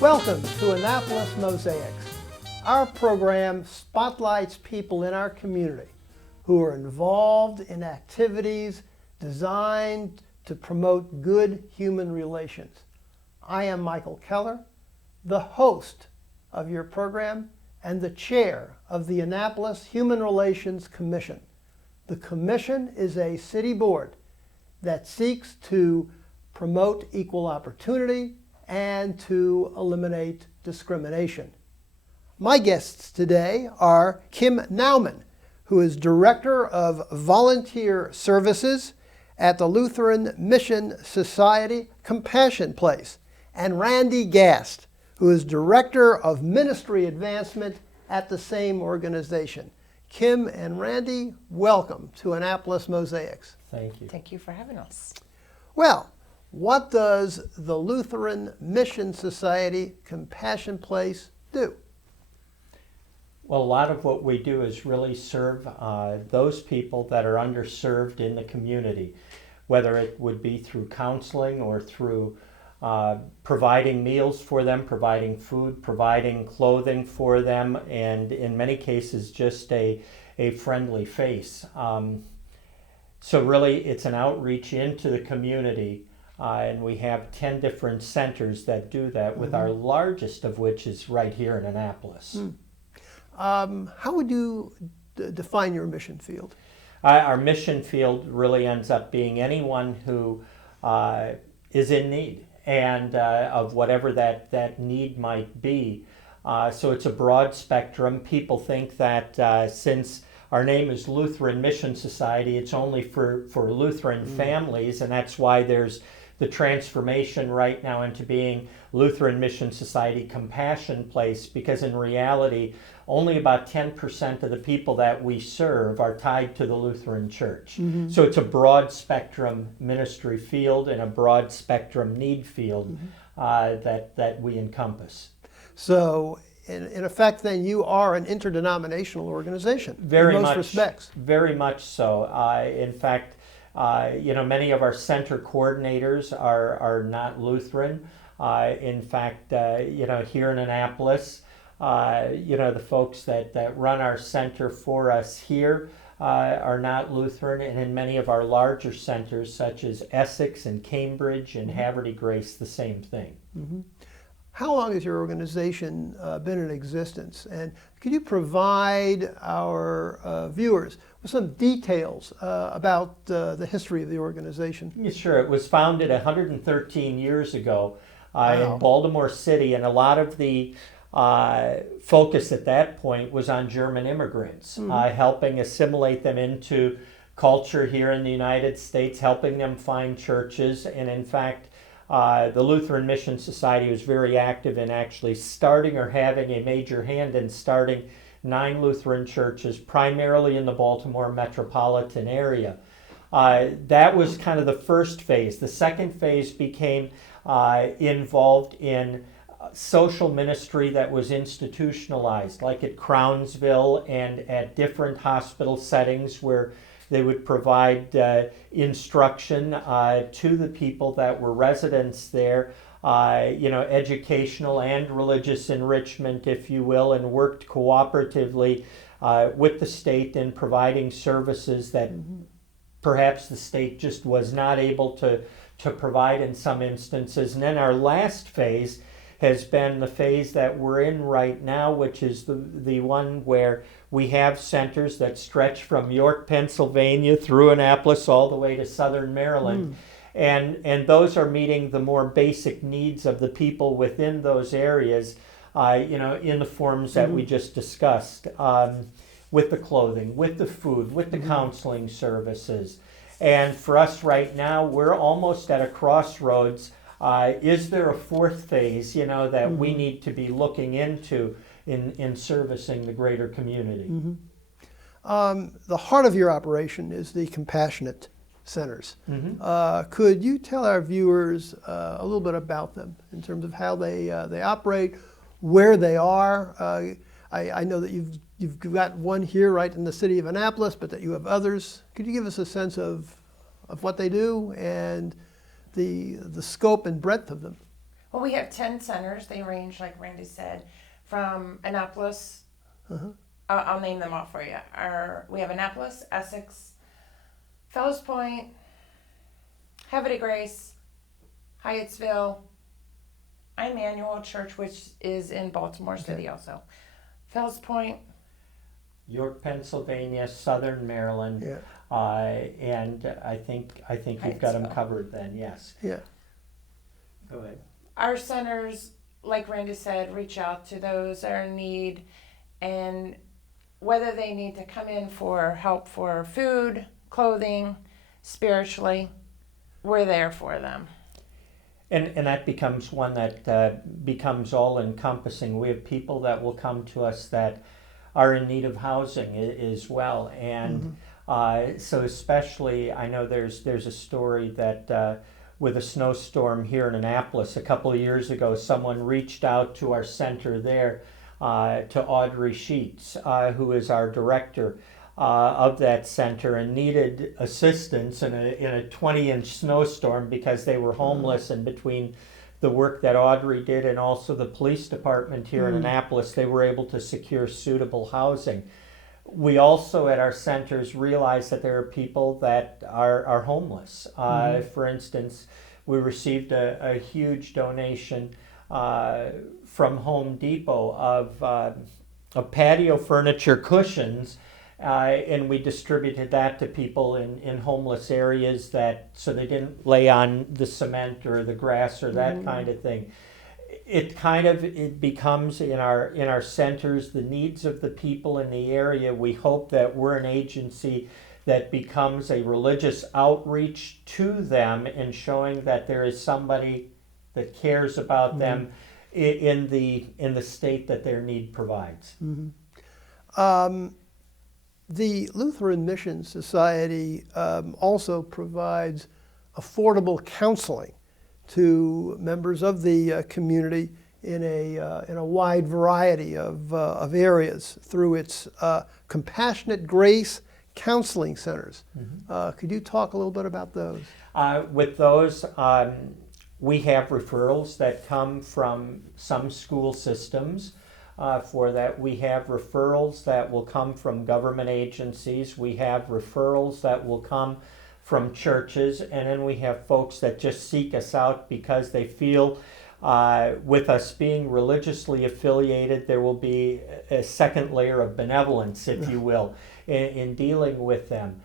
Welcome to Annapolis Mosaics. Our program spotlights people in our community who are involved in activities designed to promote good human relations. I am Michael Keller, the host of your program and the chair of the Annapolis Human Relations Commission. The Commission is a city board that seeks to promote equal opportunity and to eliminate discrimination. My guests today are Kim Nauman, who is Director of Volunteer Services at the Lutheran Mission Society Compassion Place, and Randy Gast, who is Director of Ministry Advancement at the same organization. Kim and Randy, welcome to Annapolis Mosaics. Thank you. Thank you for having us. Well, what does the Lutheran Mission Society Compassion Place do? Well, a lot of what we do is really serve those people that are underserved in the community, whether it would be through counseling or through providing meals for them, providing food, providing clothing for them, and in many cases just a friendly face. So really it's an outreach into the community, and we have 10 different centers that do that, with our largest of which is right here in Annapolis. How would you define your mission field? Our mission field really ends up being anyone who is in need, and of whatever that need might be. So it's a broad spectrum. People think that since our name is Lutheran Mission Society, it's only for Lutheran families, and that's why there's the transformation right now into being Lutheran Mission Society Compassion Place, because in reality, only about 10% of the people that we serve are tied to the Lutheran Church. So it's a broad spectrum ministry field and a broad spectrum need field that we encompass. So, in effect, then, you are an interdenominational organization Very in most much, respects. Very much so. In fact, many of our center coordinators are not Lutheran. In fact, here in Annapolis, the folks that run our center for us here are not Lutheran, and in many of our larger centers, such as Essex and Cambridge and Haverty Grace, the same thing. How long has your organization been in existence? And could you provide our viewers with some details about the history of the organization? Yeah, sure. It was founded 113 years ago Wow. in Baltimore City, and a lot of the focus at that point was on German immigrants, helping assimilate them into culture here in the United States, helping them find churches, and in fact, the Lutheran Mission Society was very active in actually starting or having a major hand in starting 9 Lutheran churches, primarily in the Baltimore metropolitan area. That was kind of the first phase. The second phase became involved in social ministry that was institutionalized, like at Crownsville and at different hospital settings where they would provide instruction to the people that were residents there, educational and religious enrichment, if you will, and worked cooperatively with the state in providing services that perhaps the state just was not able to provide in some instances. And then our last phase has been the phase that we're in right now, which is the one where we have centers that stretch from York, Pennsylvania through Annapolis all the way to southern Maryland. And those are meeting the more basic needs of the people within those areas, in the forms that we just discussed, with the clothing, with the food, with the counseling services. And for us right now, we're almost at a crossroads. Is there a fourth phase, that we need to be looking into in servicing the greater community? The heart of your operation is the compassionate centers. Could you tell our viewers a little bit about them in terms of how they operate, where they are? I know that you've got one here right in the city of Annapolis, but that you have others. Could you give us a sense of what they do and the scope and breadth of them? Well, we have 10 centers. They range, like Randy said, from Annapolis. I'll name them all for you. We have Annapolis, Essex, Fellows Point, Havre de Grace, Hyattsville, Emmanuel Church, which is in Baltimore City also. Fellows Point, York, Pennsylvania, Southern Maryland, Yeah. And I think you've got them Hyattsville. covered then. Yes. Yeah. Go ahead. our centers, like Randy said, reach out to those that are in need, and whether they need to come in for help for food, clothing, spiritually, we're there for them. And that becomes one that becomes all-encompassing. We have people that will come to us that are in need of housing as well. And so especially, I know there's a story that with a snowstorm here in Annapolis a couple of years ago, someone reached out to our center there, to Audrey Sheets, who is our director of that center, and needed assistance in a 20-inch snowstorm because they were homeless. And between the work that Audrey did and also the police department here in Annapolis, they were able to secure suitable housing. We also at our centers realize that there are people that are homeless. For instance, we received a huge donation from Home Depot of patio furniture cushions, and we distributed that to people in homeless areas so they didn't lay on the cement or the grass or that kind of thing. It becomes in our centers the needs of the people in the area. We hope that we're an agency that becomes a religious outreach to them and showing that there is somebody that cares about them in the state that their need provides. The Lutheran Mission Society also provides affordable counseling to members of the community in a wide variety of areas through its Compassionate Grace Counseling Centers. Could you talk a little bit about those? With those, we have referrals that come from some school systems. For that, we have referrals that will come from government agencies. We have referrals that will come from churches, and then we have folks that just seek us out because they feel with us being religiously affiliated, there will be a second layer of benevolence, if you will, in dealing with them.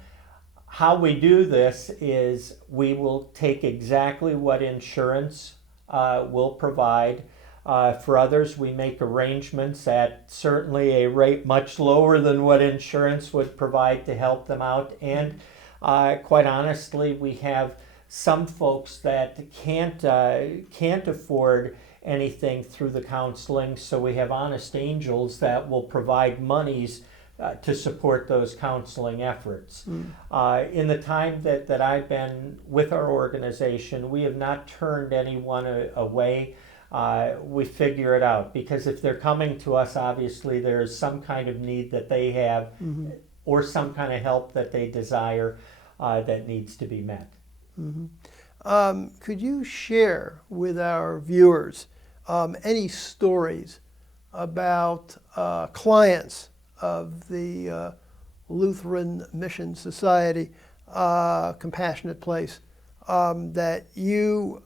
How we do this is we will take exactly what insurance will provide. For others, we make arrangements at certainly a rate much lower than what insurance would provide to help them out. And quite honestly, we have some folks that can't afford anything through the counseling, so we have honest angels that will provide monies to support those counseling efforts. In the time that I've been with our organization, we have not turned anyone away. We figure it out, because if they're coming to us, obviously there is some kind of need that they have or some kind of help that they desire that needs to be met. Could you share with our viewers any stories about clients of the Lutheran Mission Society, Compassionate Place, that you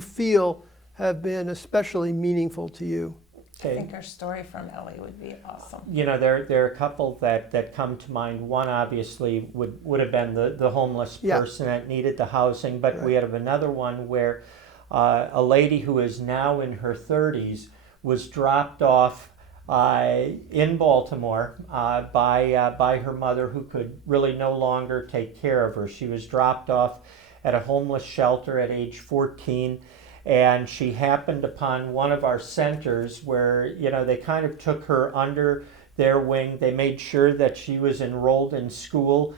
feel have been especially meaningful to you? I think our story from Ellie would be awesome. You know, there are a couple that come to mind. One obviously would have been the homeless person that needed the housing, but we have another one where a lady who is now in her 30s was dropped off in Baltimore by her mother, who could really no longer take care of her. She was dropped off at a homeless shelter at age 14. And she happened upon one of our centers where, you know, they kind of took her under their wing. They made sure that she was enrolled in school.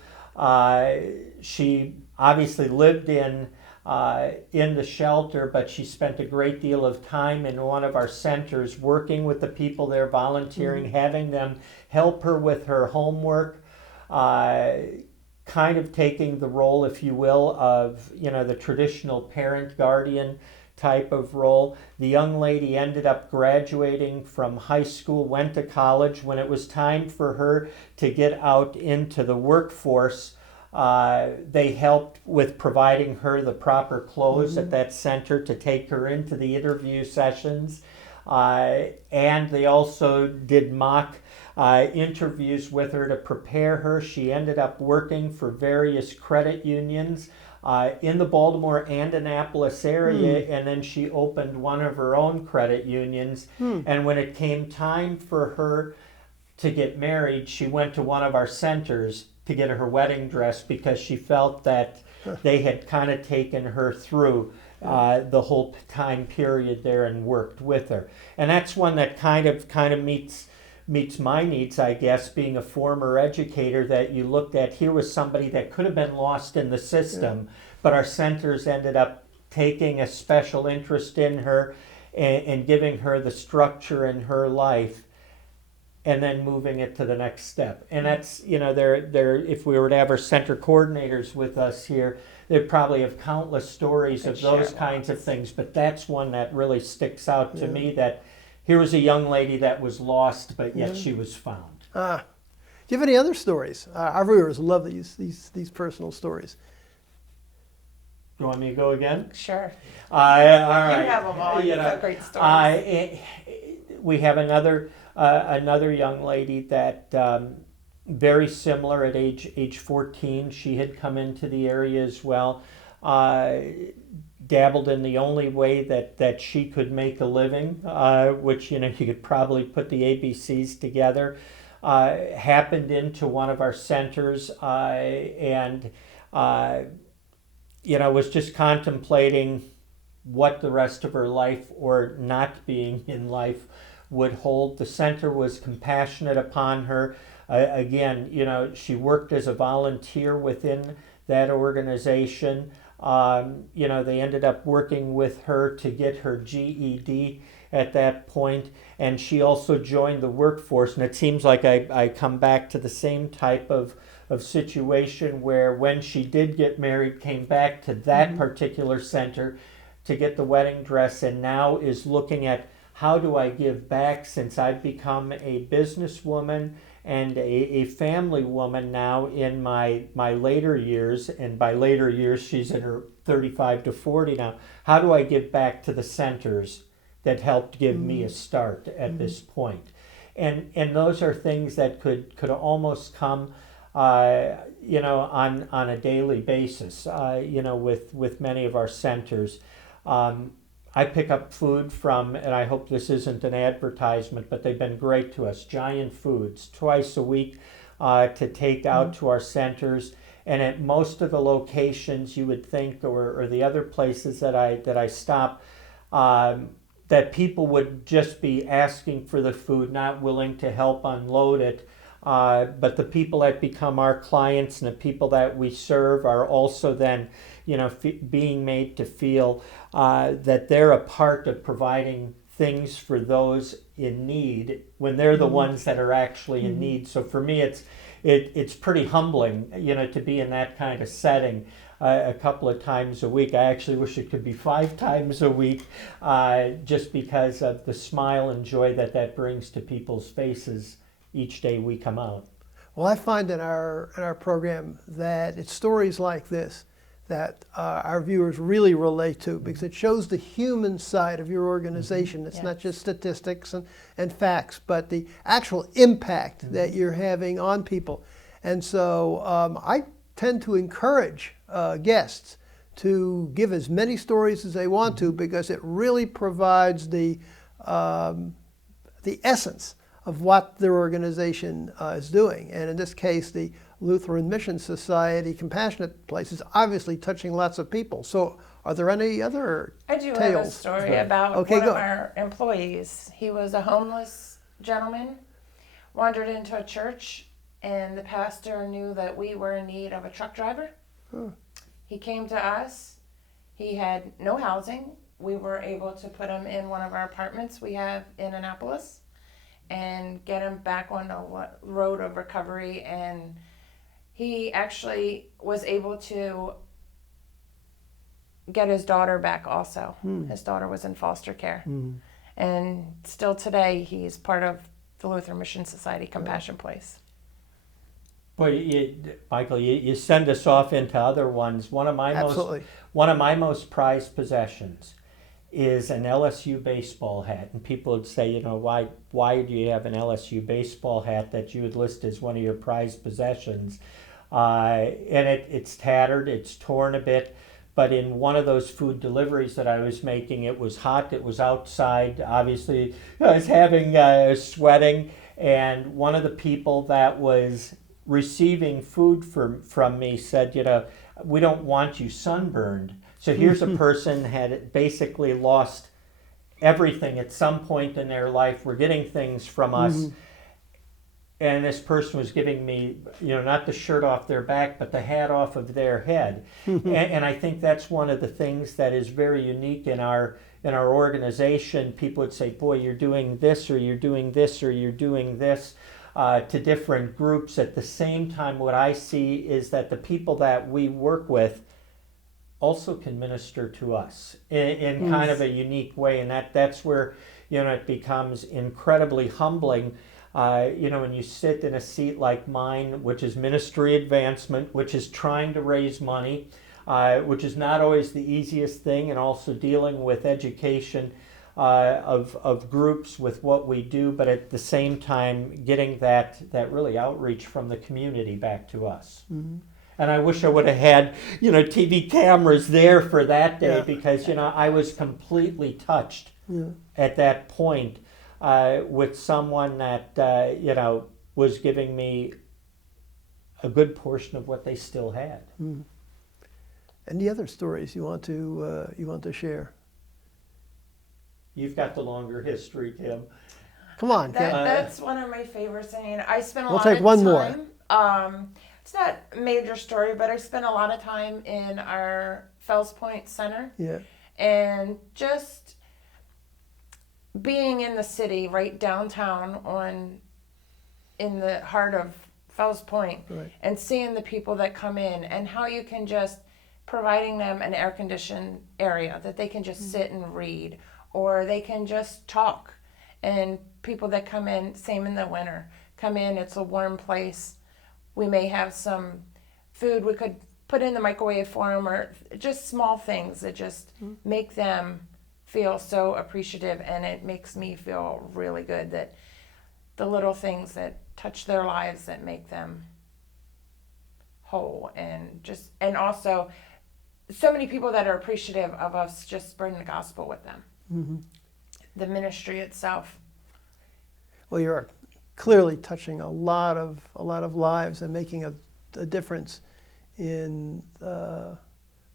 She obviously lived in the shelter, but she spent a great deal of time in one of our centers working with the people there, volunteering, having them help her with her homework. kind of taking the role, if you will, of, the traditional parent guardian type of role. The young lady ended up graduating from high school, went to college. When it was time for her to get out into the workforce, they helped with providing her the proper clothes at that center to take her into the interview sessions. And they also did mock interviews with her to prepare her. She ended up working for various credit unions in the Baltimore and Annapolis area, and then she opened one of her own credit unions. And when it came time for her to get married, she went to one of our centers to get her wedding dress because she felt that they had kind of taken her through the whole time period there and worked with her. And that's one that kind of meets my needs, I guess, being a former educator, that you looked at. Here was somebody that could have been lost in the system, but our centers ended up taking a special interest in her and giving her the structure in her life, and then moving it to the next step. And that's, there. If we were to have our center coordinators with us here, they'd probably have countless stories of those kinds of things. But that's one that really sticks out to me, that here was a young lady that was lost, but yet she was found. Do you have any other stories? Our viewers love these personal stories. You want me to go again? Sure. All right. You have them all. You've got great stories. We have another young lady that very similar at age 14. She had come into the area as well. Dabbled in the only way that she could make a living, which you could probably put the ABCs together. Happened into one of our centers and was just contemplating what the rest of her life, or not being in life, would hold. The center was compassionate upon her. Again, she worked as a volunteer within that organization. They ended up working with her to get her GED at that point, and she also joined the workforce. And it seems like I come back to the same type of situation where, when she did get married, came back to that particular center to get the wedding dress, and now is looking at, how do I give back, since I've become a businesswoman and a family woman now in my later years, and by later years she's in her 35 to 40 now. How do I give back to the centers that helped give me a start at this point? And those are things that could almost come on a daily basis, with many of our centers. I pick up food from, and I hope this isn't an advertisement, but they've been great to us, Giant Foods, twice a week to take out to our centers. And at most of the locations, you would think, or the other places that I stop, that people would just be asking for the food, not willing to help unload it. But the people that become our clients and the people that we serve are also then, being made to feel that they're a part of providing things for those in need, when they're the ones that are actually in need. So for me, it's pretty humbling, to be in that kind of setting a couple of times a week. I actually wish it could be 5 times a week, just because of the smile and joy that brings to people's faces each day we come out. Well, I find in our program that it's stories like this that our viewers really relate to, because it shows the human side of your organization. It's not just statistics and facts, but the actual impact that you're having on people. And so I tend to encourage guests to give as many stories as they want to, because it really provides the essence of what their organization is doing. And in this case, the Lutheran Mission Society Compassionate Place is obviously touching lots of people. So are there any other I do tales? have a story about one of our employees. He was a homeless gentleman, wandered into a church, and the pastor knew that we were in need of a truck driver. He came to us. He had no housing. We were able to put him in one of our apartments we have in Annapolis and get him back on the road of recovery. And He actually was able to get his daughter back also. His daughter was in foster care. And still today, he's part of the Lutheran Mission Society Compassion Place. Boy, Michael, you send us off into other ones. Absolutely. One of my most prized possessions is an LSU baseball hat, and people would say, why do you have an LSU baseball hat that you would list as one of your prized possessions? And it's tattered, it's torn a bit. But in one of those food deliveries that I was making, it was hot, it was outside, obviously I was sweating, and one of the people that was receiving food from me said, we don't want you sunburned. So here's a person had basically lost everything at some point in their life, were getting things from us, and this person was giving me, not the shirt off their back, but the hat off of their head. and I think that's one of the things that is very unique in our organization. People would say, boy, you're doing this, or you're doing this, or you're doing this to different groups. At the same time, what I see is that the people that we work with also can minister to us in kind of a unique way. And that's where, it becomes incredibly humbling. When you sit in a seat like mine, which is ministry advancement, which is trying to raise money, which is not always the easiest thing, and also dealing with education of groups with what we do, but at the same time getting that really outreach from the community back to us. And I wish I would have had, TV cameras there for that day, because, I was completely touched at that point. With someone that was giving me a good portion of what they still had. Any other stories you want to share? You've got the longer history, Tim. Come on, Kim. That's one of my favorites. I mean, I spent a We'll lot take of one time. more. It's not a major story, but I spent a lot of time in our Fells Point Center. Yeah. And just being in the city, right downtown in the heart of Fells Point, and seeing the people that come in, and how you can just providing them an air-conditioned area that they can just sit and read, or they can just talk. And people that come in, same in the winter, come in, it's a warm place. We may have some food we could put in the microwave for them, or just small things that just make them feel so appreciative. And it makes me feel really good that the little things that touch their lives that make them whole, and also so many people that are appreciative of us just spreading the gospel with them. The ministry itself. Well, you're clearly touching a lot of lives and making a difference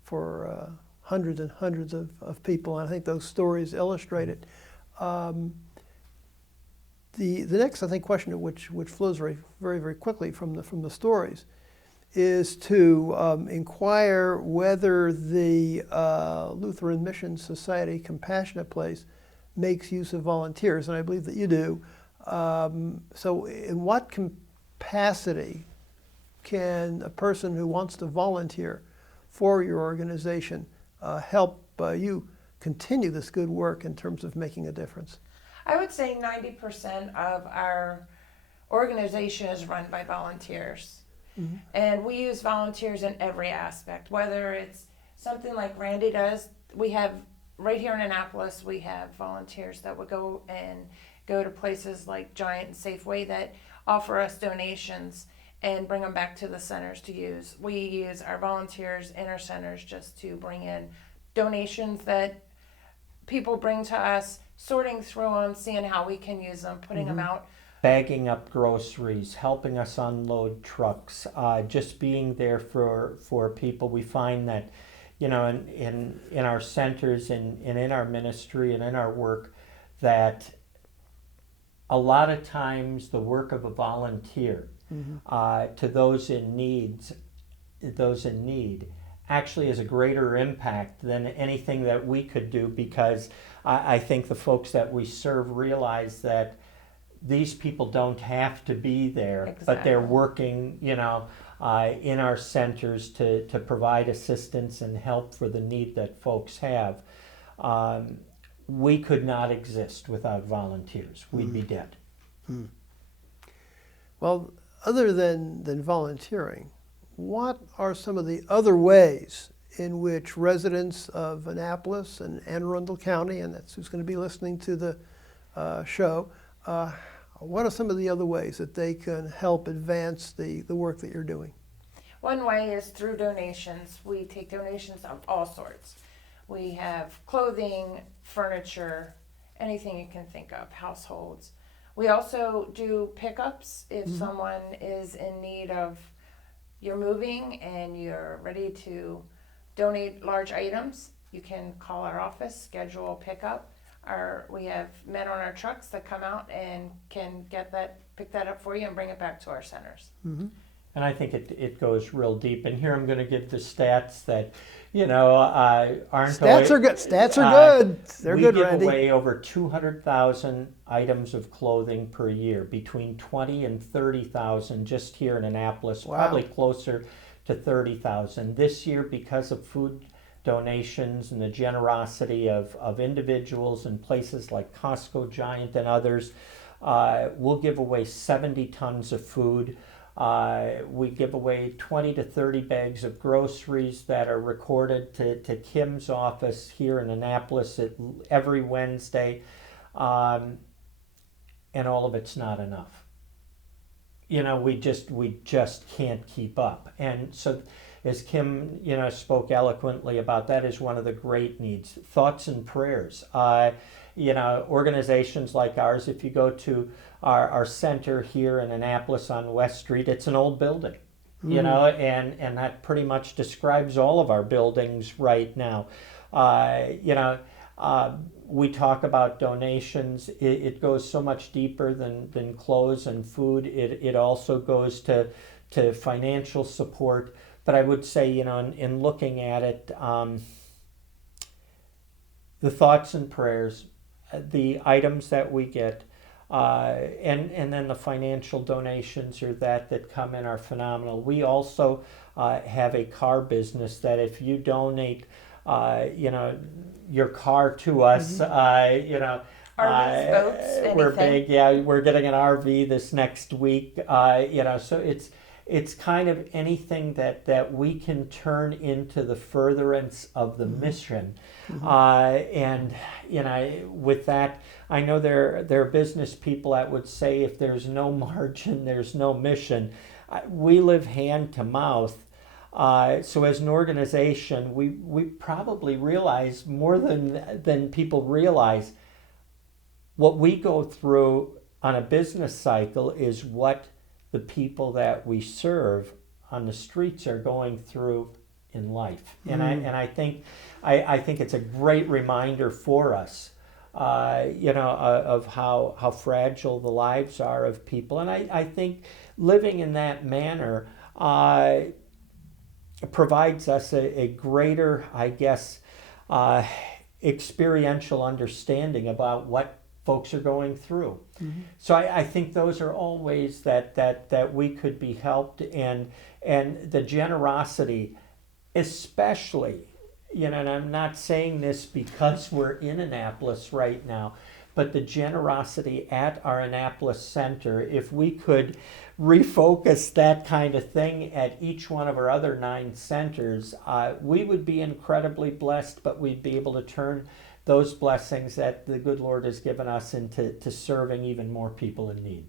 for hundreds and hundreds of people, and I think those stories illustrate it. The next, I think, question which flows very, very, very quickly from the stories is to inquire whether the Lutheran Mission Society Compassionate Place makes use of volunteers, and I believe that you do. So in what capacity can a person who wants to volunteer for your organization help you continue this good work in terms of making a difference? I would say 90% of our organization is run by volunteers. And we use volunteers in every aspect, whether it's something like Randy does. We have, right here in Annapolis, we have volunteers that would go to places like Giant and Safeway that offer us donations and bring them back to the centers to use. We use our volunteers in our centers just to bring in donations that people bring to us, sorting through them, seeing how we can use them, putting them out. Bagging up groceries, helping us unload trucks, just being there for people. We find that, in our centers and in our ministry and in our work, that a lot of times the work of a volunteer to those in need actually has a greater impact than anything that we could do, because I think the folks that we serve realize that these people don't have to be there, but they're working, in our centers to provide assistance and help for the need that folks have. We could not exist without volunteers. We'd be dead. Well, other than volunteering, what are some of the other ways in which residents of Annapolis and Anne Arundel County, and that's who's going to be listening to the show, what are some of the other ways that they can help advance the work that you're doing? One way is through donations. We take donations of all sorts. We have clothing, furniture, anything you can think of, households. We also do pickups if someone is in need of, you're moving and you're ready to donate large items. You can call our office, schedule a pickup. We have men on our trucks that come out and can pick that up for you and bring it back to our centers. And I think it goes real deep. And here I'm going to give the stats that, aren't Stats are good. Stats are good. They're good, Randy. We give away over 200,000 items of clothing per year, between 20 and 30,000 just here in Annapolis, probably closer to 30,000. This year, because of food donations and the generosity of individuals in places like Costco, Giant, and others, we'll give away 70 tons of food. We give away 20 to 30 bags of groceries that are recorded to Kim's office here in Annapolis every Wednesday, and all of it's not enough. We just can't keep up. And so, as Kim, spoke eloquently about, that is one of the great needs. Thoughts and prayers. Organizations like ours, if you go to our center here in Annapolis on West Street, it's an old building, and that pretty much describes all of our buildings right now. We talk about donations. It goes so much deeper than clothes and food. It also goes to financial support. But I would say, in looking at it, the thoughts and prayers, the items that we get, and then the financial donations or that come in are phenomenal. We also have a car business that if you donate, your car to us, RVs, boats, anything. We're big. Yeah, we're getting an RV this next week. So it's kind of anything that we can turn into the furtherance of the mission. And with that, I know there are business people that would say if there's no margin, there's no mission. We live hand to mouth. So as an organization, we probably realize more than people realize. What we go through on a business cycle is what the people that we serve on the streets are going through in life. And I think it's a great reminder for us, of how fragile the lives are of people. And I think living in that manner provides us a greater, experiential understanding about what folks are going through. So I think those are all ways that we could be helped, and the generosity, especially, and I'm not saying this because we're in Annapolis right now, but the generosity at our Annapolis Center, if we could refocus that kind of thing at each one of our other 9 centers, we would be incredibly blessed, but we'd be able to turn those blessings that the good Lord has given us into serving even more people in need.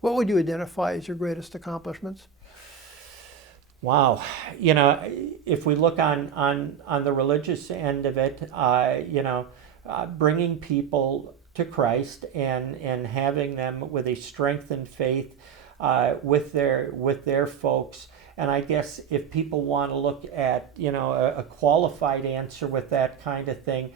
What would you identify as your greatest accomplishments? Wow. If we look on the religious end of it, bringing people to Christ and having them with a strengthened faith with their folks. And I guess if people want to look at, a qualified answer with that kind of thing,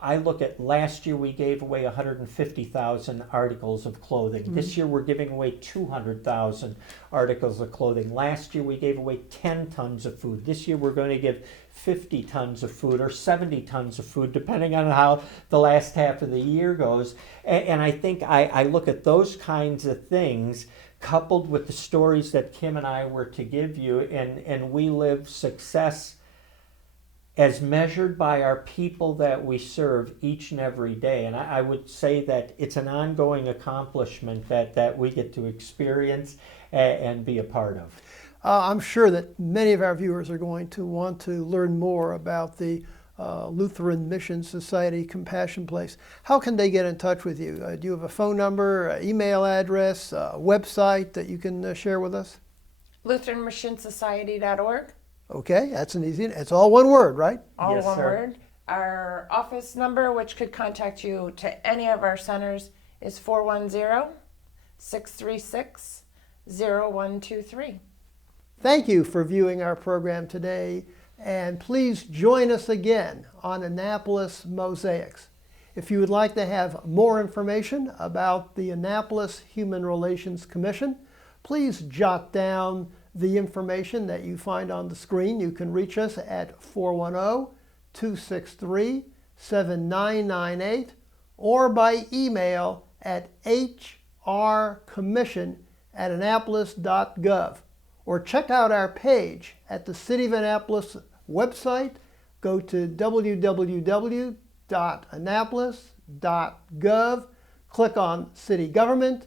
I look at last year we gave away 150,000 articles of clothing. This year we're giving away 200,000 articles of clothing. Last year we gave away 10 tons of food. This year we're going to give 50 tons of food or 70 tons of food, depending on how the last half of the year goes. And I think I look at those kinds of things coupled with the stories that Kim and I were to give you, and we live success as measured by our people that we serve each and every day. And I would say that it's an ongoing accomplishment that we get to experience and be a part of. I'm sure that many of our viewers are going to want to learn more about the Lutheran Mission Society Compassion Place. How can they get in touch with you? Do you have a phone number, email address, website that you can share with us? LutheranMissionSociety.org. Okay, that's an easy. It's all one word, right? All Yes, one sir. word. Our office number, which could contact you to any of our centers, is 410-636-0123. Thank you for viewing our program today, and please join us again on Annapolis Mosaics. If you would like to have more information about the Annapolis Human Relations Commission, please jot down the information that you find on the screen. You can reach us at 410-263-7998 or by email at hrcommission@annapolis.gov, or check out our page at the City of Annapolis website. Go to www.annapolis.gov, click on City Government,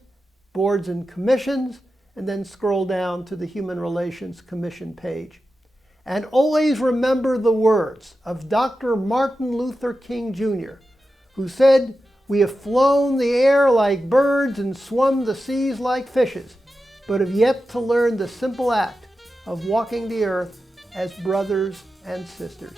Boards and Commissions, and then scroll down to the Human Relations Commission page. And always remember the words of Dr. Martin Luther King Jr., who said, "We have flown the air like birds and swum the seas like fishes, but have yet to learn the simple act of walking the earth as brothers and sisters."